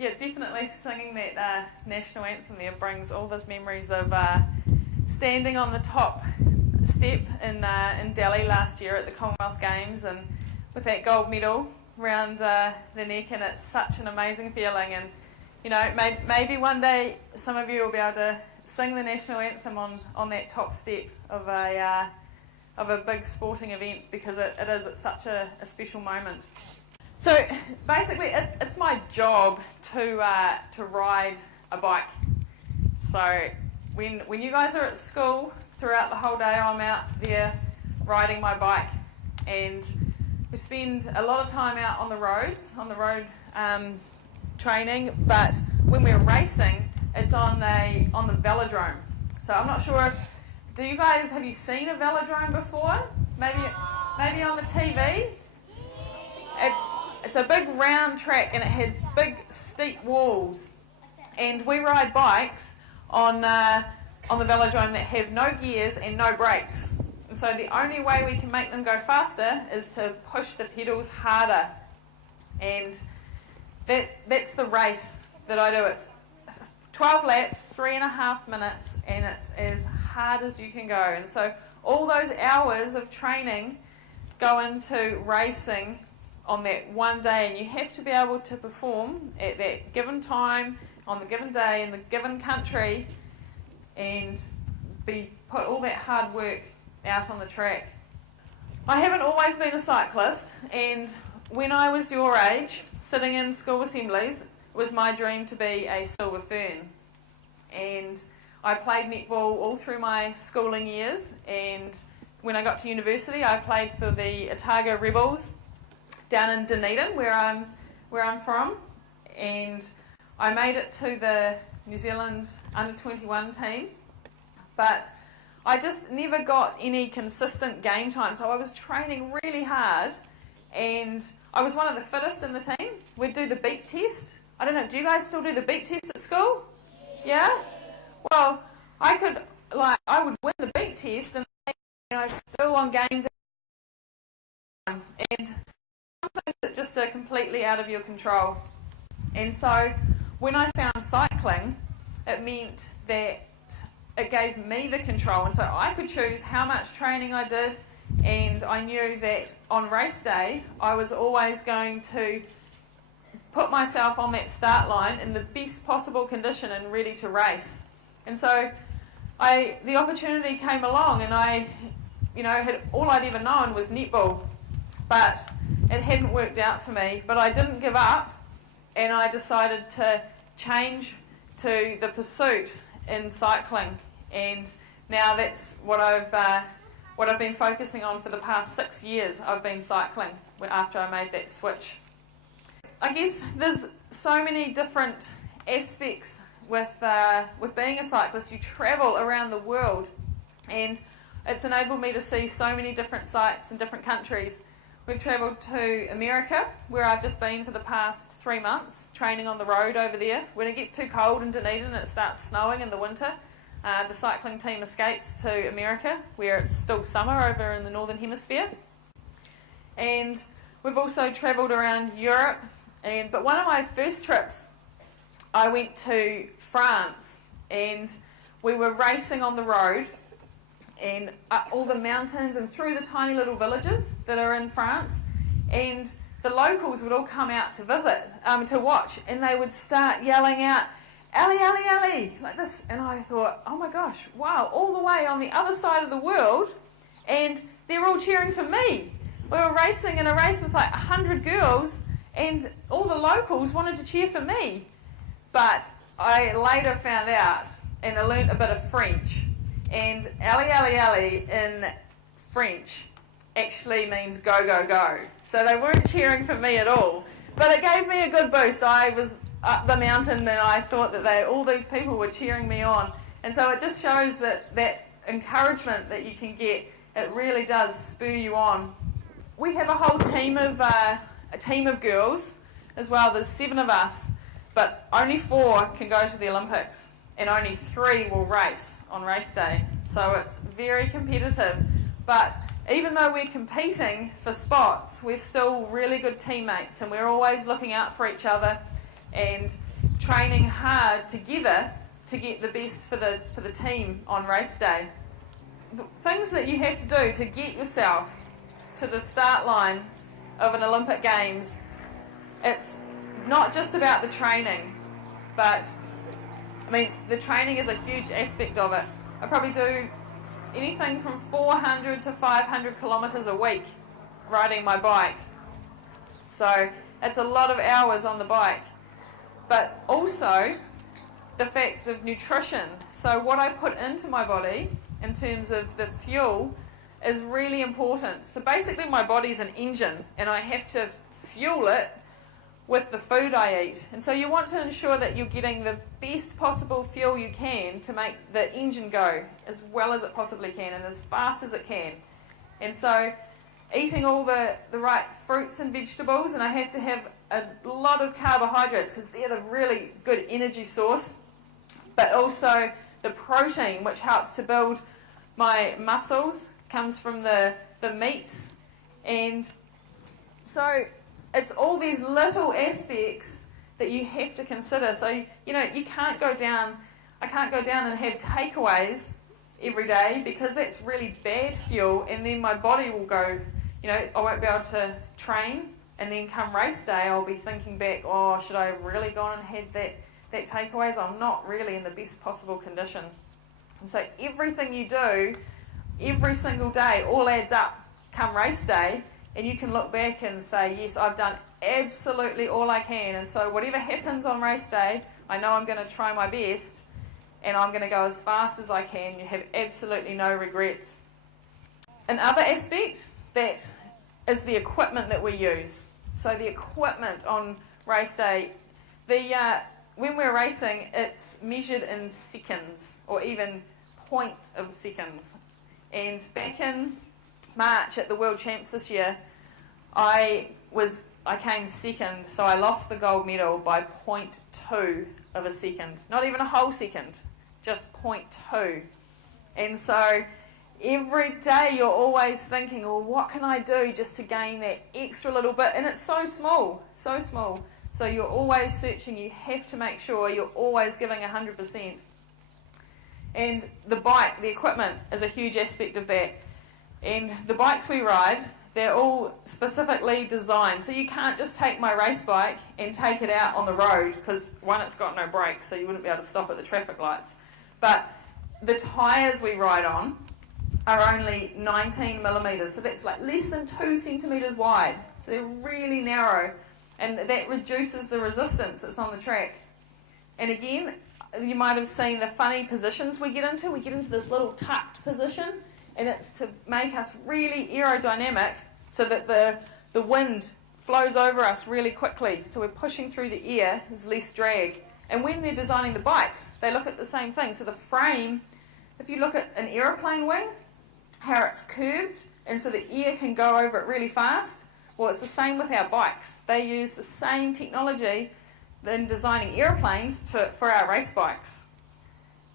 Yeah, definitely singing that national anthem there brings all those memories of standing on the top step in Delhi last year at the Commonwealth Games, and with that gold medal round the neck, and it's such an amazing feeling. And you know, maybe one day some of you will be able to sing the national anthem on that top step of a big sporting event, because it's such a special moment. So basically, it's my job to ride a bike. So when you guys are at school, throughout the whole day, I'm out there riding my bike, and we spend a lot of time out on the road training. But when we're racing, it's on the velodrome. So I'm not sure have you seen a velodrome before? Maybe on the TV. It's a big round track, and it has big steep walls, and we ride bikes on the velodrome that have no gears and no brakes. And so the only way we can make them go faster is to push the pedals harder. And that's the race that I do. It's 12 laps, 3.5 minutes, and it's as hard as you can go. And so all those hours of training go into racing on that one day, and you have to be able to perform at that given time, on the given day, in the given country, and put all that hard work out on the track. I haven't always been a cyclist, and when I was your age, sitting in school assemblies, it was my dream to be a silver fern. And I played netball all through my schooling years, and when I got to university, I played for the Otago Rebels down in Dunedin, where I'm from, and I made it to the New Zealand under-21 team, but I just never got any consistent game time, so I was training really hard, and I was one of the fittest in the team. We'd do the beep test. I don't know, do you guys still do the beep test at school? Yeah? Well, I would win the beep test, and I was still on game day, and something that just are completely out of your control. And so when I found cycling, it meant that it gave me the control, and so I could choose how much training I did, and I knew that on race day I was always going to put myself on that start line in the best possible condition and ready to race. And so the opportunity came along, and all I'd ever known was netball, but it hadn't worked out for me. But I didn't give up, and I decided to change to the pursuit in cycling, and now that's what I've been focusing on for the past 6 years. I've been cycling after I made that switch. I guess there's so many different aspects with being a cyclist. You travel around the world, and it's enabled me to see so many different sites in different countries. We've travelled to America, where I've just been for the past 3 months, training on the road over there. When it gets too cold in Dunedin and it starts snowing in the winter, the cycling team escapes to America, where it's still summer over in the Northern Hemisphere. And we've also travelled around Europe, but one of my first trips, I went to France, and we were racing on the road, and up all the mountains and through the tiny little villages that are in France, and the locals would all come out to visit, to watch, and they would start yelling out, "Ali, Ali, Ali," like this, and I thought, oh my gosh, wow, all the way on the other side of the world, and they're all cheering for me. We were racing in a race with like 100 girls, and all the locals wanted to cheer for me. But I later found out, and I learnt a bit of French, and Ali, Ali, Ali in French actually means go, go, go. So they weren't cheering for me at all. But it gave me a good boost. I was up the mountain, and I thought that all these people were cheering me on. And so it just shows that encouragement that you can get, it really does spur you on. We have a whole team of girls as well. There's 7 of us, but only 4 can go to the Olympics, and only 3 will race on race day. So it's very competitive. But even though we're competing for spots, we're still really good teammates, and we're always looking out for each other. and training hard together to get the best for the team on race day. The things that you have to do to get yourself to the start line of an Olympic Games, it's not just about the training, but I mean, the training is a huge aspect of it. I probably do anything from 400 to 500 kilometres a week riding my bike. So it's a lot of hours on the bike. But also the fact of nutrition. So what I put into my body in terms of the fuel is really important. So basically my body's an engine and I have to fuel it with the food I eat. And so you want to ensure that you're getting the best possible fuel you can to make the engine go as well as it possibly can and as fast as it can. And so eating all the right fruits and vegetables, and I have to have a lot of carbohydrates because they're the really good energy source, but also the protein, which helps to build my muscles, comes from the meats. And so it's all these little aspects that you have to consider. So, you know, I can't go down and have takeaways every day because that's really bad fuel, and then my body will go, you know, I won't be able to train, and then come race day I'll be thinking back, oh, should I have really gone and had that takeaways? I'm not really in the best possible condition. And so everything you do every single day all adds up come race day, and you can look back and say, yes, I've done absolutely all I can, and so whatever happens on race day, I know I'm going to try my best, and I'm going to go as fast as I can. You have absolutely no regrets. Another aspect that is the equipment that we use. So the equipment on race day, when we're racing, it's measured in seconds, or even point of seconds. And back in March at the World Champs this year, I came second, so I lost the gold medal by 0.2 of a second. Not even a whole second, just 0.2. And so every day you're always thinking, well, what can I do just to gain that extra little bit? And it's so small, so small. So you're always searching. You have to make sure you're always giving 100%. And the bike, the equipment, is a huge aspect of that. And the bikes we ride, they're all specifically designed. So you can't just take my race bike and take it out on the road because, one, it's got no brakes, so you wouldn't be able to stop at the traffic lights. But the tyres we ride on are only 19 millimetres, so that's like less than 2 centimetres wide. So they're really narrow, and that reduces the resistance that's on the track. And again, you might have seen the funny positions we get into. We get into this little tucked position, and it's to make us really aerodynamic so that the wind flows over us really quickly. So we're pushing through the air, there's less drag. And when they're designing the bikes, they look at the same thing. So the frame, if you look at an aeroplane wing, how it's curved, and so the air can go over it really fast, well, it's the same with our bikes. They use the same technology in designing airplanes for our race bikes.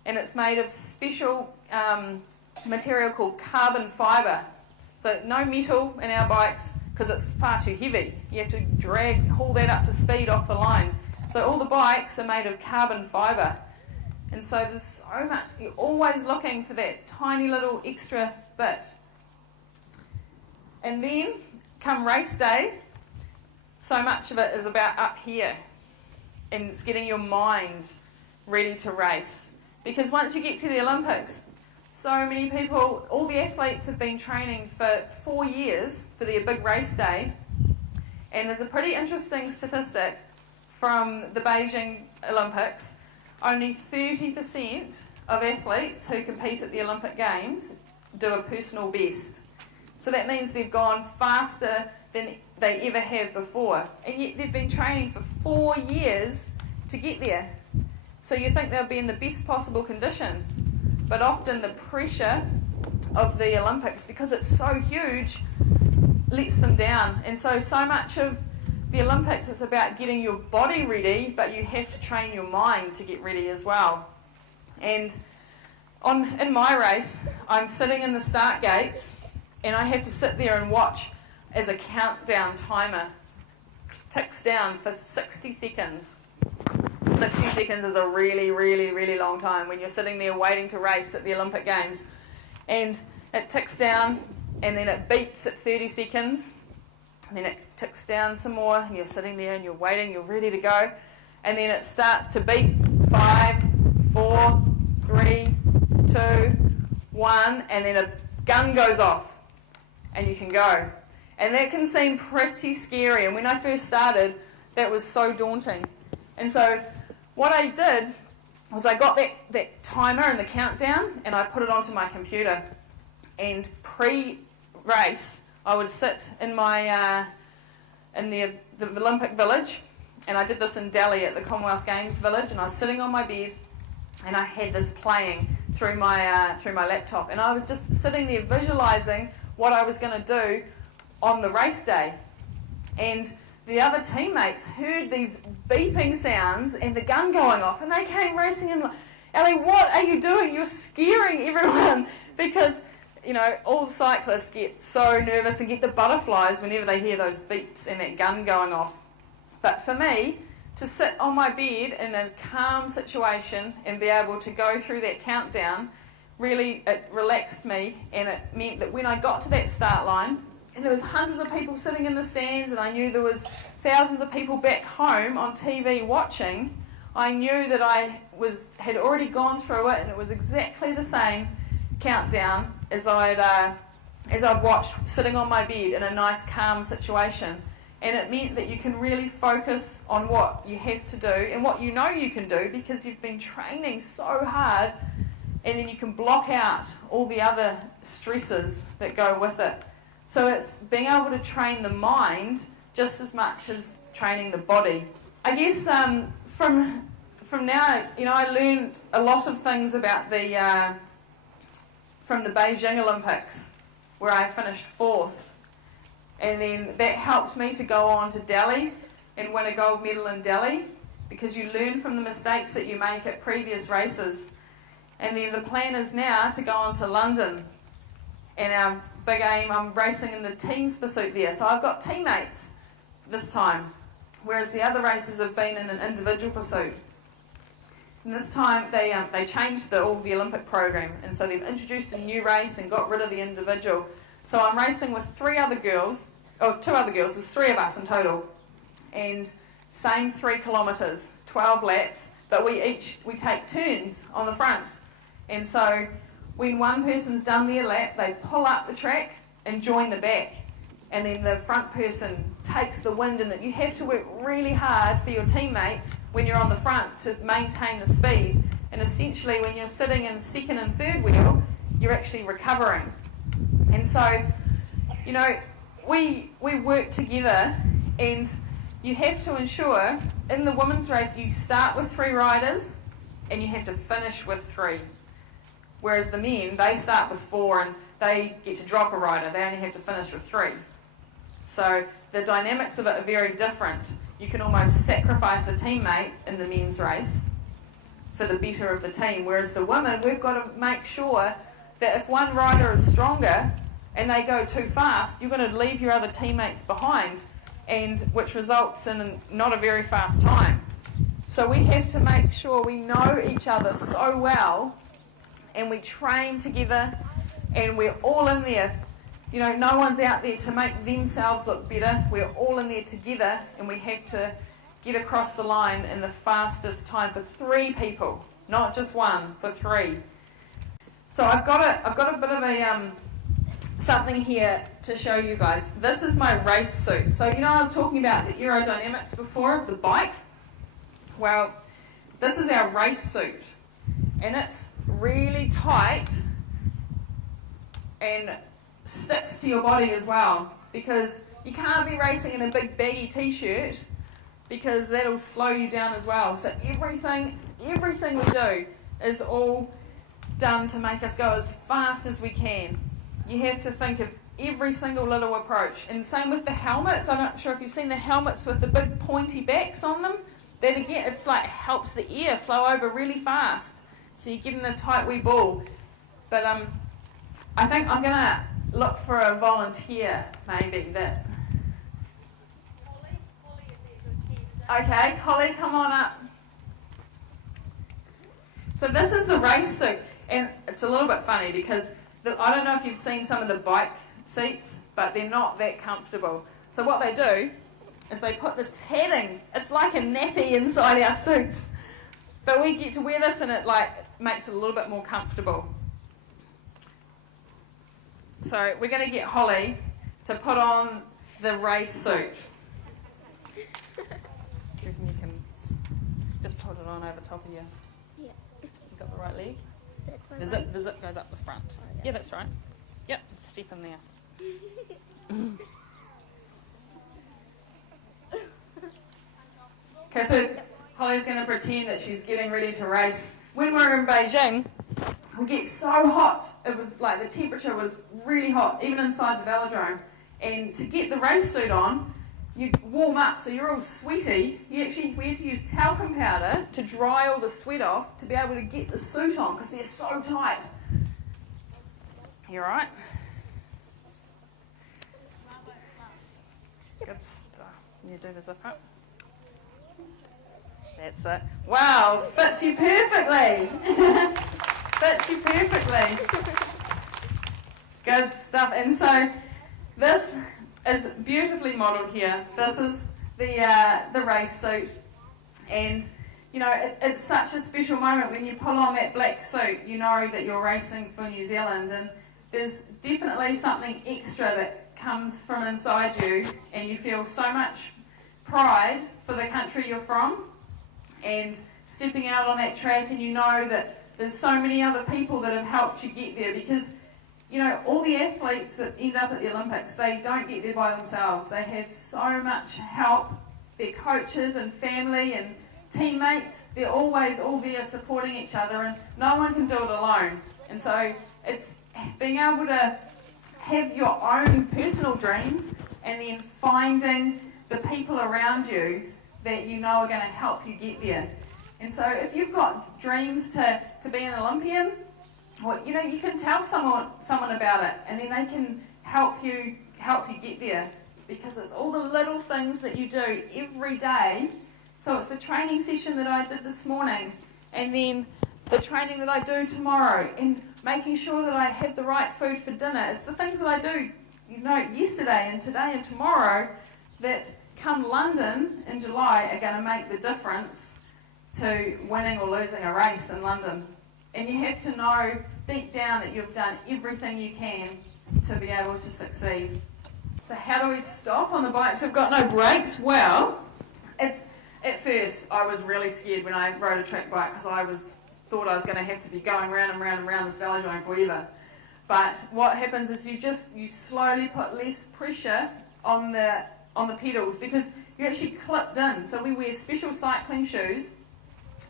And it's made of special material called carbon fibre. So no metal in our bikes because it's far too heavy. You have to haul that up to speed off the line. So all the bikes are made of carbon fibre. And so there's so much, you're always looking for that tiny little extra bit. And then, come race day, so much of it is about up here. And it's getting your mind ready to race. Because once you get to the Olympics, so many people, all the athletes have been training for 4 years for their big race day. And there's a pretty interesting statistic from the Beijing Olympics. Only 30% of athletes who compete at the Olympic Games do a personal best. So that means they've gone faster than they ever have before. And yet they've been training for 4 years to get there. So you think they'll be in the best possible condition. But often the pressure of the Olympics, because it's so huge, lets them down. And so much of the Olympics, it's about getting your body ready, but you have to train your mind to get ready as well. And in my race, I'm sitting in the start gates, and I have to sit there and watch as a countdown timer ticks down for 60 seconds. 60 seconds is a really, really, really long time when you're sitting there waiting to race at the Olympic Games. And it ticks down, and then it beeps at 30 seconds, and then it ticks down some more, and you're sitting there and you're waiting, you're ready to go, and then it starts to beep. 5, 4, 3, 2, 1, and then a gun goes off, and you can go. And that can seem pretty scary, and when I first started, that was so daunting. And so what I did was I got that timer and the countdown, and I put it onto my computer. And pre-race, I would sit in my in the Olympic Village, and I did this in Delhi at the Commonwealth Games Village, and I was sitting on my bed, and I had this playing through my laptop, and I was just sitting there visualising what I was going to do on the race day. And the other teammates heard these beeping sounds and the gun going off, and they came racing in. Ali, what are you doing? You're scaring everyone, because all the cyclists get so nervous and get the butterflies whenever they hear those beeps and that gun going off. But for me, to sit on my bed in a calm situation and be able to go through that countdown, really, it relaxed me, and it meant that when I got to that start line, and there was hundreds of people sitting in the stands, and I knew there was thousands of people back home on TV watching, I knew that I had already gone through it, and it was exactly the same countdown as I'd watched sitting on my bed in a nice calm situation. And it meant that you can really focus on what you have to do and what you know you can do, because you've been training so hard, and then you can block out all the other stresses that go with it. So it's being able to train the mind just as much as training the body. I guess from now, I learned a lot of things about from the Beijing Olympics, where I finished 4th. And then that helped me to go on to Delhi and win a gold medal in Delhi, because you learn from the mistakes that you make at previous races. And then the plan is now to go on to London. And our big aim, I'm racing in the team's pursuit there. So I've got teammates this time, whereas the other races have been in an individual pursuit. And this time they changed all the Olympic program, and so they've introduced a new race and got rid of the individual. So I'm racing with 2 other girls, there's 3 of us in total, and same 3 kilometres, 12 laps, but we take turns on the front. And so when one person's done their lap, they pull up the track and join the back, and then the front person takes the wind, and that you have to work really hard for your teammates when you're on the front to maintain the speed. And essentially when you're sitting in second and third wheel, you're actually recovering. And so, we work together, and you have to ensure in the women's race you start with 3 riders and you have to finish with 3. Whereas the men, they start with 4 and they get to drop a rider. They only have to finish with 3. So the dynamics of it are very different. You can almost sacrifice a teammate in the men's race for the better of the team. Whereas the women, we've got to make sure that if one rider is stronger and they go too fast, you're going to leave your other teammates behind, and which results in not a very fast time. So we have to make sure we know each other so well, and we train together, and we're all in there. No one's out there to make themselves look better. We're all in there together, and we have to get across the line in the fastest time for 3 people, not just 1, for 3. So I've got a bit of a something here to show you guys. This is my race suit. So I was talking about the aerodynamics before of the bike. Well, this is our race suit, and it's really tight and sticks to your body as well, because you can't be racing in a big baggy t-shirt, because that'll slow you down as well. So everything we do is all done to make us go as fast as we can. You have to think of every single little approach. And same with the helmets. I'm not sure if you've seen the helmets with the big pointy backs on them. That again, it's like helps the air flow over really fast, so you get in a tight wee ball. But I think I'm going to look for a volunteer maybe that. Holly would be a good candidate. Okay, Holly, come on up. So this is the race suit, and it's a little bit funny because I don't know if you've seen some of the bike seats, but they're not that comfortable. So what they do is they put this padding, it's like a nappy inside our suits, but we get to wear this and it makes it a little bit more comfortable. So we're going to get Holly to put on the race suit. You reckon you can just put it on over top of you? Yeah. You got the right leg? The zip goes up the front. Oh, yeah, that's right. Yep, step in there. Okay, so Holly's going to pretend that she's getting ready to race. When we're in Beijing, we get so hot. It was like the temperature was really hot, even inside the velodrome. And to get the race suit on, you warm up, so you're all sweaty. We had to use talcum powder to dry all the sweat off to be able to get the suit on because they're so tight. You all right? Good stuff. You do the zip up. That's it. Wow, fits you perfectly. Fits you perfectly. Good stuff. And so this is beautifully modelled here. This is the race suit. And, you know, it's such a special moment when you pull on that black suit. You know that you're racing for New Zealand. And there's definitely something extra that comes from inside you. And you feel so much pride for the country you're from. And stepping out on that track, and you know that there's so many other people that have helped you get there, because, you know, all the athletes that end up at the Olympics, they don't get there by themselves. They have so much help. Their coaches and family and teammates, they're always all there supporting each other, and no one can do it alone. And so it's being able to have your own personal dreams and then finding the people around you that you know are going to help you get there. And so if you've got dreams to be an Olympian, well, you know, you can tell someone about it, and then they can help you get there, because it's all the little things that you do every day. So it's the training session that I did this morning, and then the training that I do tomorrow, and making sure that I have the right food for dinner. It's the things that I do, you know, yesterday and today and tomorrow that come London in July are going to make the difference to winning or losing a race in London. And you have to know deep down that you've done everything you can to be able to succeed. So how do we stop on the bikes? We've got no brakes. Well, at first I was really scared when I rode a track bike, because I thought I was going to have to be going round and round and round this velodrome forever. But what happens is you slowly put less pressure on the pedals, because you're actually clipped in. So we wear special cycling shoes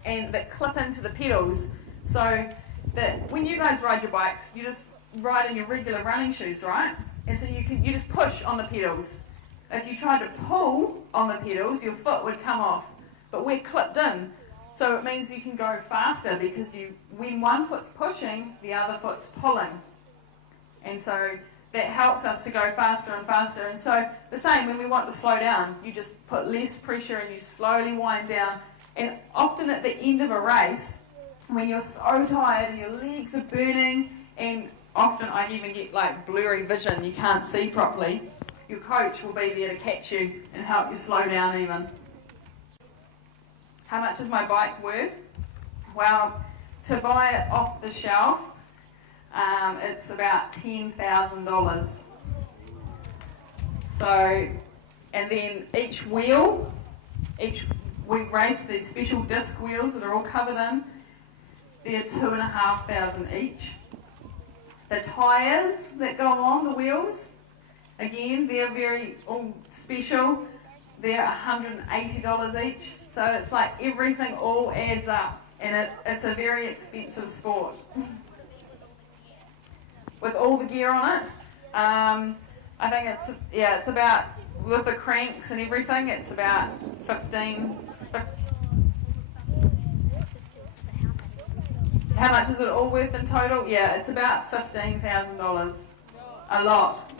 and that clip into the pedals, so that when you guys ride your bikes, you just ride in your regular running shoes, right? And so you just push on the pedals. If you tried to pull on the pedals, your foot would come off. But we're clipped in, so it means you can go faster, because when one foot's pushing, the other foot's pulling. And so that helps us to go faster and faster. And so the same, when we want to slow down, you just put less pressure and you slowly wind down. And often at the end of a race, when you're so tired and your legs are burning, and often I even get like blurry vision, you can't see properly, your coach will be there to catch you and help you slow down even. How much is my bike worth? Well, to buy it off the shelf, it's about $10,000. So, and then each wheel, we race these special disc wheels that are all covered in. They're $2,500 each. The tyres that go on the wheels, again, they're very all special. They're $180 each. So it's like everything all adds up, and it's a very expensive sport. With all the gear on it, I think it's about, with the cranks and everything, it's about 15. How much is it all worth in total? Yeah, it's about $15,000. A lot.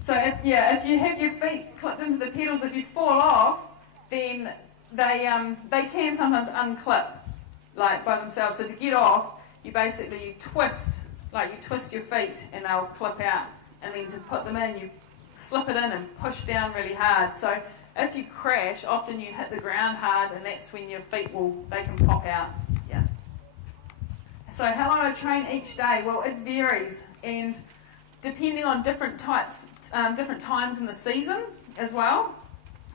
So if you have your feet clipped into the pedals, if you fall off, then they can sometimes unclip like by themselves. So to get off, you twist your feet and they'll clip out. And then to put them in, you slip it in and push down really hard. So if you crash, often you hit the ground hard, and that's when your feet they can pop out. Yeah. So how long I train each day? Well, it varies, and depending on different times in the season as well.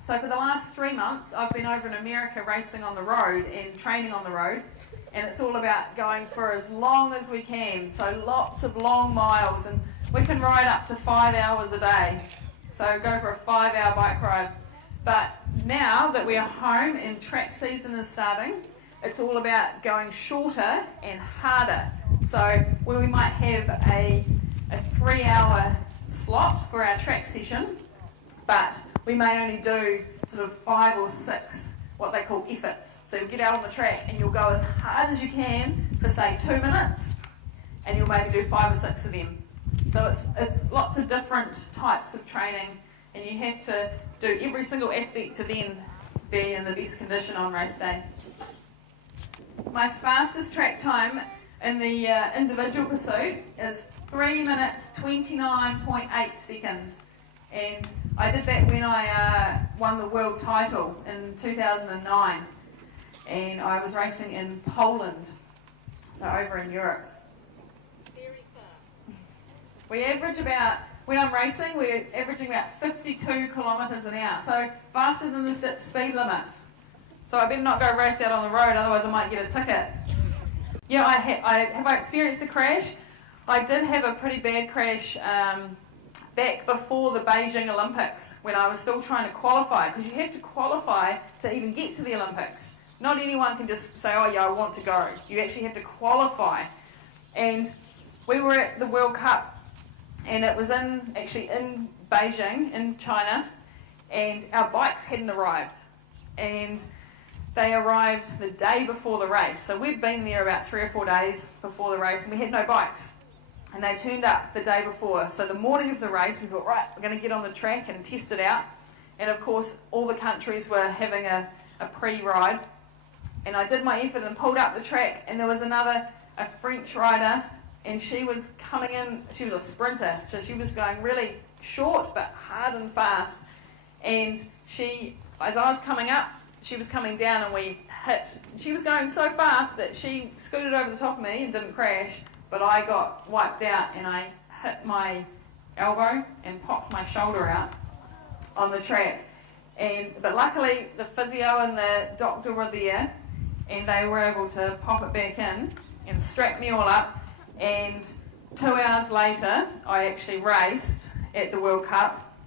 So for the last 3 months, I've been over in America racing on the road and training on the road, and it's all about going for as long as we can. So lots of long miles, and we can ride up to 5 hours a day. So go for a 5-hour bike ride. But now that we are home and track season is starting, it's all about going shorter and harder. So where we might have a 3-hour slot for our track session, but we may only do sort of 5 or 6 what they call efforts. So you get out on the track and you'll go as hard as you can for say 2 minutes, and you'll maybe do 5 or 6 of them. So it's lots of different types of training, and you have to do every single aspect to then be in the best condition on race day. My fastest track time in the individual pursuit is 3 minutes 29.8 seconds, and I did that when I won the world title in 2009, and I was racing in Poland, so over in Europe. Very fast. We average about, when I'm racing, we're averaging about 52 kilometres an hour, so faster than the speed limit. So I better not go race out on the road, otherwise I might get a ticket. Yeah, have I experienced a crash? I did have a pretty bad crash back before the Beijing Olympics, when I was still trying to qualify, because you have to qualify to even get to the Olympics. Not anyone can just say, oh yeah, I want to go. You actually have to qualify. And we were at the World Cup, and it was in Beijing, in China, and our bikes hadn't arrived. And they arrived the day before the race. So we'd been there about 3 or 4 days before the race, and we had no bikes. And they turned up the day before. So the morning of the race, we thought, right, we're going to get on the track and test it out. And of course, all the countries were having a pre-ride. And I did my effort and pulled up the track, and there was a French rider, and she was coming in, she was a sprinter, so she was going really short but hard and fast. And as I was coming up, she was coming down, and we hit. She was going so fast that she scooted over the top of me and didn't crash, but I got wiped out, and I hit my elbow and popped my shoulder out on the track. But luckily the physio and the doctor were there, and they were able to pop it back in and strap me all up. And 2 hours later, I actually raced at the World Cup,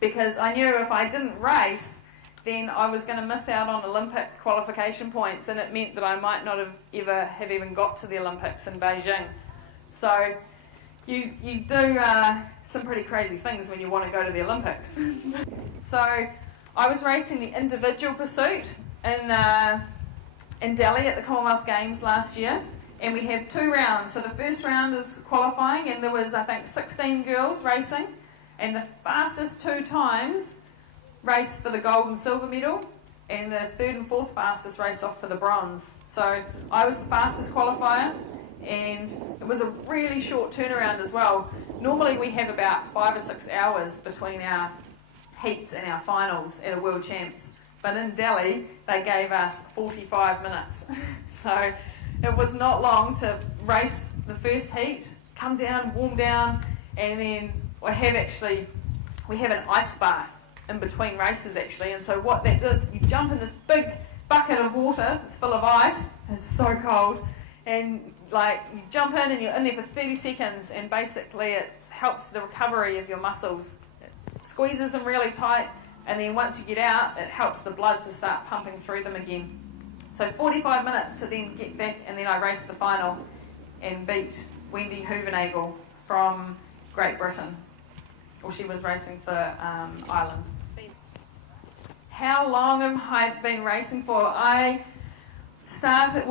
because I knew if I didn't race, then I was going to miss out on Olympic qualification points, and it meant that I might not have even got to the Olympics in Beijing. So you do some pretty crazy things when you want to go to the Olympics. So I was racing the individual pursuit in Delhi at the Commonwealth Games last year, and we have 2 rounds. So the first round is qualifying, and there was, I think, 16 girls racing, and the fastest 2 times raced for the gold and silver medal, and the 3rd and 4th fastest raced off for the bronze. So I was the fastest qualifier, and it was a really short turnaround as well. Normally we have about 5 or 6 hours between our heats and our finals at a World Champs, but in Delhi they gave us 45 minutes. So it was not long to race the first heat, come down, warm down, and then we have an ice bath in between races actually. And so what that does, you jump in this big bucket of water, it's full of ice, it's so cold, and you jump in and you're in there for 30 seconds, and basically it helps the recovery of your muscles. It squeezes them really tight, and then once you get out, it helps the blood to start pumping through them again. So 45 minutes to then get back, and then I raced the final and beat Wendy Hoovenagel from Great Britain. Well, she was racing for Ireland. How long have I been racing for? I started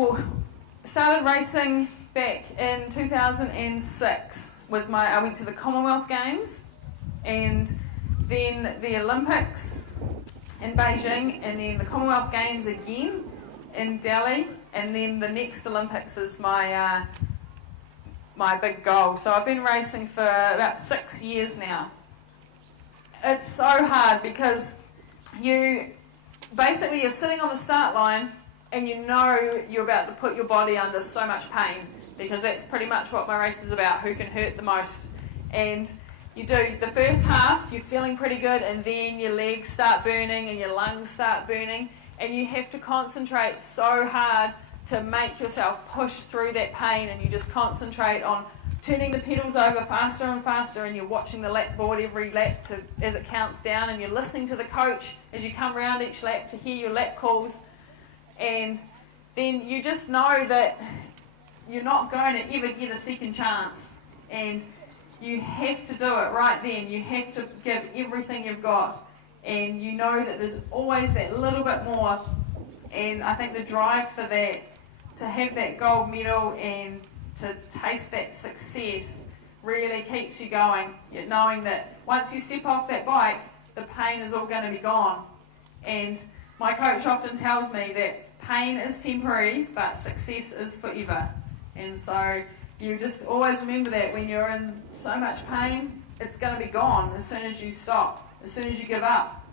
racing back in 2006. I went to the Commonwealth Games, and then the Olympics in Beijing, and then the Commonwealth Games again in Delhi, and then the next Olympics is my my big goal. So I've been racing for about 6 years now. It's so hard because you're sitting on the start line and you know you're about to put your body under so much pain, because that's pretty much what my race is about, who can hurt the most. And you do the first half, you're feeling pretty good, and then your legs start burning and your lungs start burning, and you have to concentrate so hard to make yourself push through that pain, and you just concentrate on turning the pedals over faster and faster, and you're watching the lap board every lap as it counts down, and you're listening to the coach as you come around each lap to hear your lap calls, and then you just know that you're not going to ever get a second chance, and you have to do it right then. You have to give everything you've got, and you know that there's always that little bit more, and I think the drive for that, to have that gold medal and to taste that success, really keeps you going, knowing that once you step off that bike, the pain is all going to be gone. And my coach often tells me that pain is temporary, but success is forever. And so you just always remember that when you're in so much pain, it's going to be gone as soon as you stop, as soon as you give up.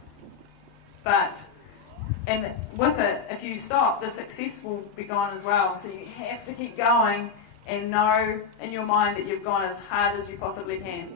And with it, if you stop, the success will be gone as well. So you have to keep going and know in your mind that you've gone as hard as you possibly can.